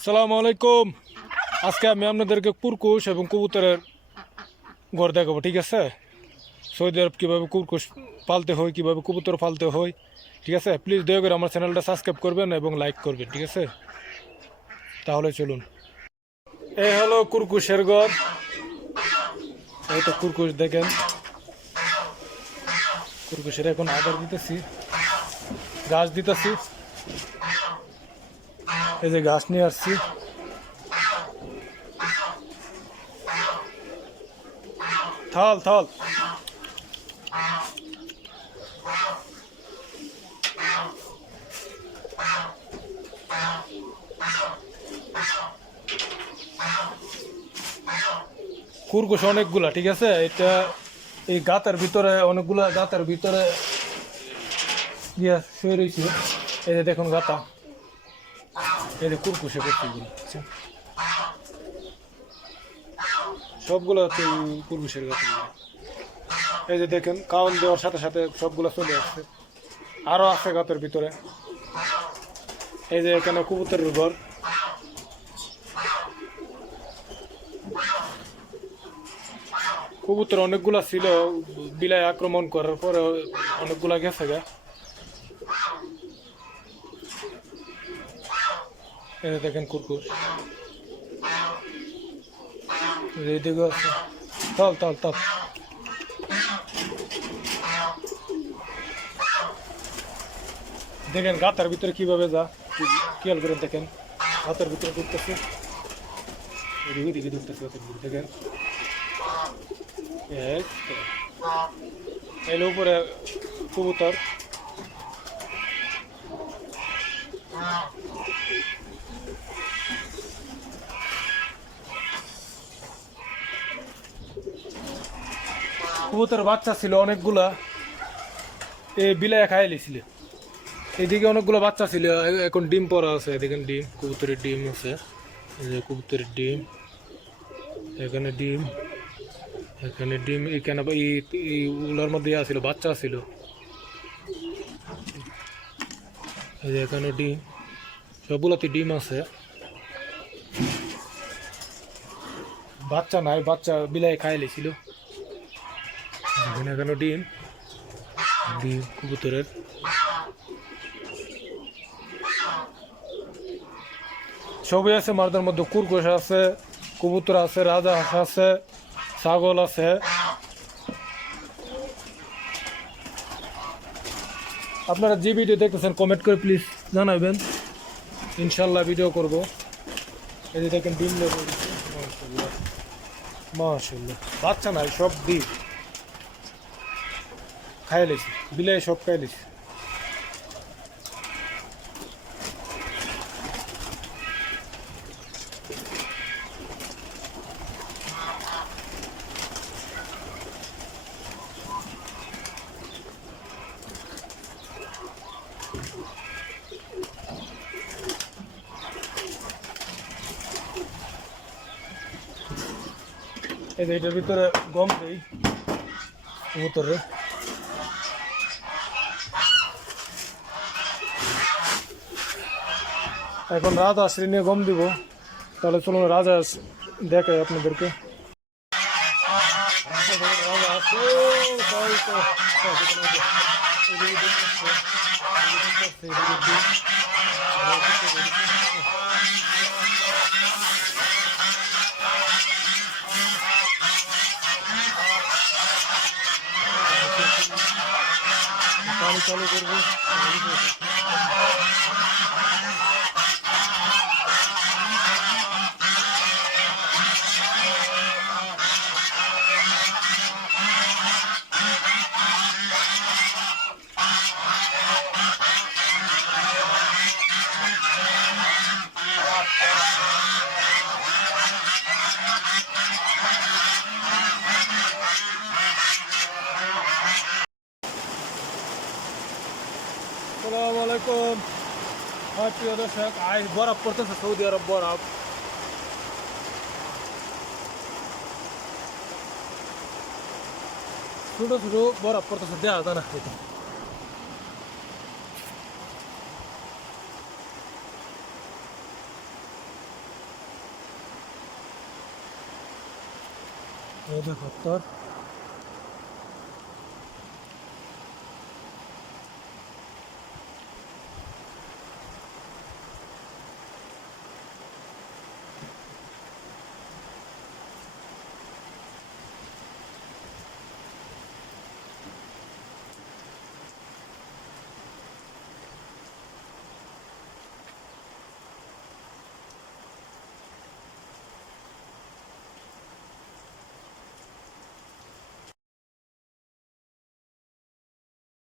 আসসালামু আলাইকুম। আজকে আমি আপনাদেরকে কুরকুশ এবং কবুতরের ঘর দেখাবো, ঠিক আছে? সৌদি আরব কীভাবে কুরকুশ পালতে হয়, কীভাবে কবুতর পালতে হয়, ঠিক আছে? প্লিজ দয়া করে আমার চ্যানেলটা সাবস্ক্রাইব করবেন এবং লাইক করবেন, ঠিক আছে? তাহলে চলুন। এই হলো কুরকুশের ঘর। এই তো কুরকুশ দেখেন, কুরকুশের এখন আদার দিতেছি, ঘাস দিতেছি। এই যে ঘাস নিয়ে আসছি। থাল থাল কুরকুশ অনেকগুলা, ঠিক আছে? এটা এই গাতার ভিতরে অনেকগুলা, গাতার ভিতরে ইয়া শুয়ে রয়েছে। এই যে দেখুন গাতা, এই যে কুরকুশে করতেগুলো সবগুলো হচ্ছে কুরকুশের গাতা। এই যে দেখেন কাউন দেওয়ার সাথে সাথে সবগুলো চলে আসছে, আরও আছে গাতের ভিতরে। এই যে এখানে কবুতরের ঘর। কবুতর অনেকগুলা ছিল, বিলাই আক্রমণ করার পরে অনেকগুলা গেছে গা। এই যে দেখেন কুরকুশ, এইদিকে আছে। তল তল তল দেখেন গাতার ভিতরে কিভাবে যা, খেয়াল করে দেখেন। গাতার ভিতরে ঢুকতেছে, এদিকে দিকে ঢুকতেছে গাতার ভিতরে, দেখেন। এর উপরে কবুতর। কবুতর বাচ্চা ছিল অনেকগুলা, বিলাই খাই লিছিল। এদিকে অনেকগুলো বাচ্চা ছিল, এখন ডিম পড়া আছে। দেখেন ডিম, কবুতরের ডিম আছে। এই যে কবুতরের ডিম, এখানে ডিম, এখানে ডিম, এখানে এই উলার মধ্যে আসছিল, বাচ্চা ছিল। এই যে এখানে ডিম, সবগুলোতে ডিম আছে, বাচ্চা নাই, বাচ্চা বিলাই খাই লিছিল। এখানে ডিম, ডিম কবুতরের। সবই আছে মারদের মধ্যে, কুরকুশ আছে, কবুতর আছে, রাজহাঁস আছে, ছাগল আছে। আপনারা যে ভিডিও দেখতেছেন কমেন্ট করে প্লিজ জানাবেন, ইনশাল্লাহ ভিডিও করব। এই যে দেখেন ডিম লেবু, মাশাল্লাহ মাশাল্লাহ। বাচ্চা নাই, সব ডিম খাই লেছি, বিলাই সব খাই লেছি। এই যে এটার ভিতরে গম দেই কবুতরে। এখন রাজহাঁস নিয়ে গম দিব, তাহলে চলুন রাজহাঁস দেখাই আপনাদেরকে। পানি চালু করবো। আসসালামু আলাইকুম। আমার প্রিয় দর্শক, আজ বরফ পড়তেছে সৌদি আরব, বরফ। ছোট ছোট বরফ পড়তেছে, দেওয়া যায় না। এই দেখো তোর